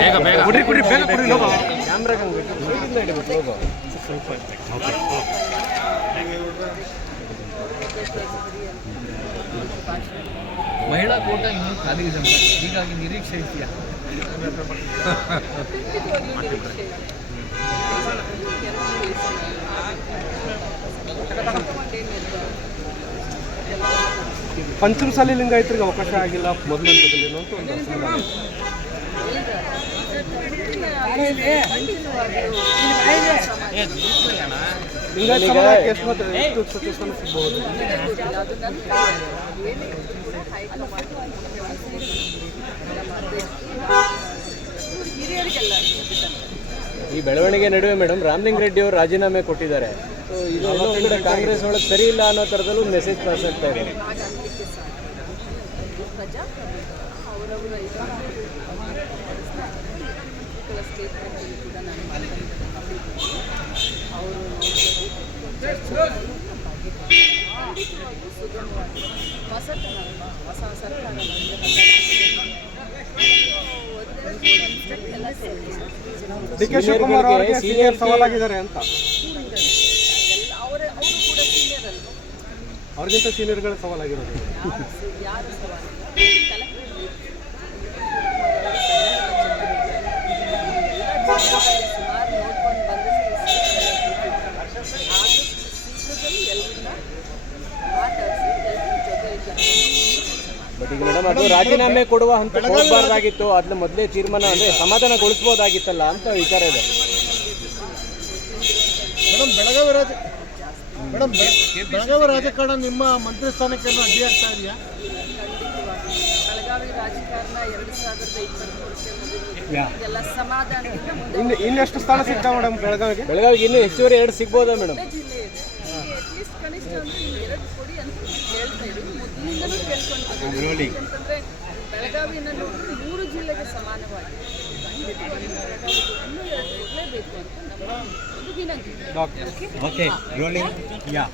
ಬೇಗ ಬೇಗ ಕುಡ್ರಿ ಬೇಗ ಕುಡ್ರಿ ಲೋಗೋ ಕ್ಯಾಮ್ರಾಗೆ ಹಂಗೆ ಇಡಬೇಕು ಲೋಗೋ. ಮಹಿಳಾ ಕೋಟ ಇನ್ನೂ ಖಾಲಿ ಇದೆ ಮೇಡಮ್, ಹೀಗಾಗಿ ನಿರೀಕ್ಷೆ ಇದೆಯಾ? ಪಂಚಮಸಾಲಿ ಲಿಂಗಾಯತರಿಗೆ ಅವಕಾಶ ಆಗಿಲ್ಲ ಮೊದಲ ಹಂತದಲ್ಲಿ ಅಂತ ಒಂದು ಅಸಮಾಧಾನ. ಲಿಂಗಾಯತ ಸಮುದಾಯಕ್ಕೆ ಎಷ್ಟು ಸಚಿವ ಸ್ಥಾನ ಸಿಗಬಹುದು? ಈ ಬೆಳವಣಿಗೆ ನಡುವೆ ಮೇಡಮ್ ರಾಮಲಿಂಗ ರೆಡ್ಡಿ ಅವರು ರಾಜೀನಾಮೆ ಕೊಟ್ಟಿದ್ದಾರೆ. ಸೊ ಇದು ಎಲ್ಲೋ ಒಂದು ಕಡೆ ಕಾಂಗ್ರೆಸ್ ಒಳಗೆ ಸರಿ ಇಲ್ಲ ಅನ್ನೋ ಥರದಲ್ಲೂ ಮೆಸೇಜ್ ಪಾಸ್ ಆಗ್ತಾ ಇದೆ. ಡಿ ಕೆ ಶಿವಕುಮಾರ್ ಅವರಿಗೆ ಸೀನಿಯರ್ ಸವಾಲಾಗಿದ್ದಾರೆ ಅಂತ. ಅವ್ರಿಗಿಂತ ಸೀನಿಯರ್ಗಳ ಸವಾಲಾಗಿರೋದು. ಬಟ್ ಈಗ ಮೇಡಮ್ ಅದು ರಾಜೀನಾಮೆ ಕೊಡುವ ಹಂತಕ್ಕೆ ಹೋಗಬಾರ್ದಾಗಿತ್ತು, ಅದನ್ನ ಮೊದಲೇ ತೀರ್ಮಾನ ಅಂದರೆ ಸಮಾಧಾನಗೊಳಿಸ್ಬೋದಾಗಿತ್ತಲ್ಲ ಅಂತ ವಿಚಾರ ಇದೆ. ಬೆಳಗಾವಿ ರಾಜಕಾರಣ ನಿಮ್ಮ ಮಂತ್ರಿ ಸ್ಥಾನಕ್ಕೆ ಅಡ್ಡಿ ಆಗ್ತಾ ಇದೆಯಾ? ಬೆಳಗಾವಿ ರಾಜಕಾರಣ 2023 ಎಲ್ಲ ಸಮಾಧಾನದಿಂದ ಇನ್ನೆಷ್ಟು ಸ್ಥಾನ ಸಿಗ್ತಾವೆ ಮೇಡಮ್ ಬೆಳಗಾವಿಗೆ? ಬೆಳಗಾವಿಗೆ ಇನ್ನೂ ಹೆಚ್ಚುವರಿ 2 ಸಿಗ್ಬೋದಾ ಮೇಡಮ್? ಜಿಲ್ಲೆ ಇದೆ, ಅಟ್ಲೀಸ್ಟ್ ಕನಿಷ್ಠ ಅಂದ್ರೆ 2 ಕೊಡಿ ಅಂತ ಹೇಳ್ತಾ ಇದ್ದೀವಿ. ಮೊದಲಿಂದಲೂ ಕೇಳ್ಕೊಂಡಿದ್ದೀವಿ. ಅಂತಂದ್ರೆ ಬೆಳಗಾವಿನ ನೋಡಿದ್ರೆ 3 ಜಿಲ್ಲೆಗೆ ಸಮಾನವಾಗಿ ಇನ್ನೂ 2 ಕೊಡಲೇಬೇಕು ಅಂತ ನಮ್ಮ ಒಂದು ವಿನಂತಿ. ಓಕೆ ರೋಲಿಂಗ್ ಯಾ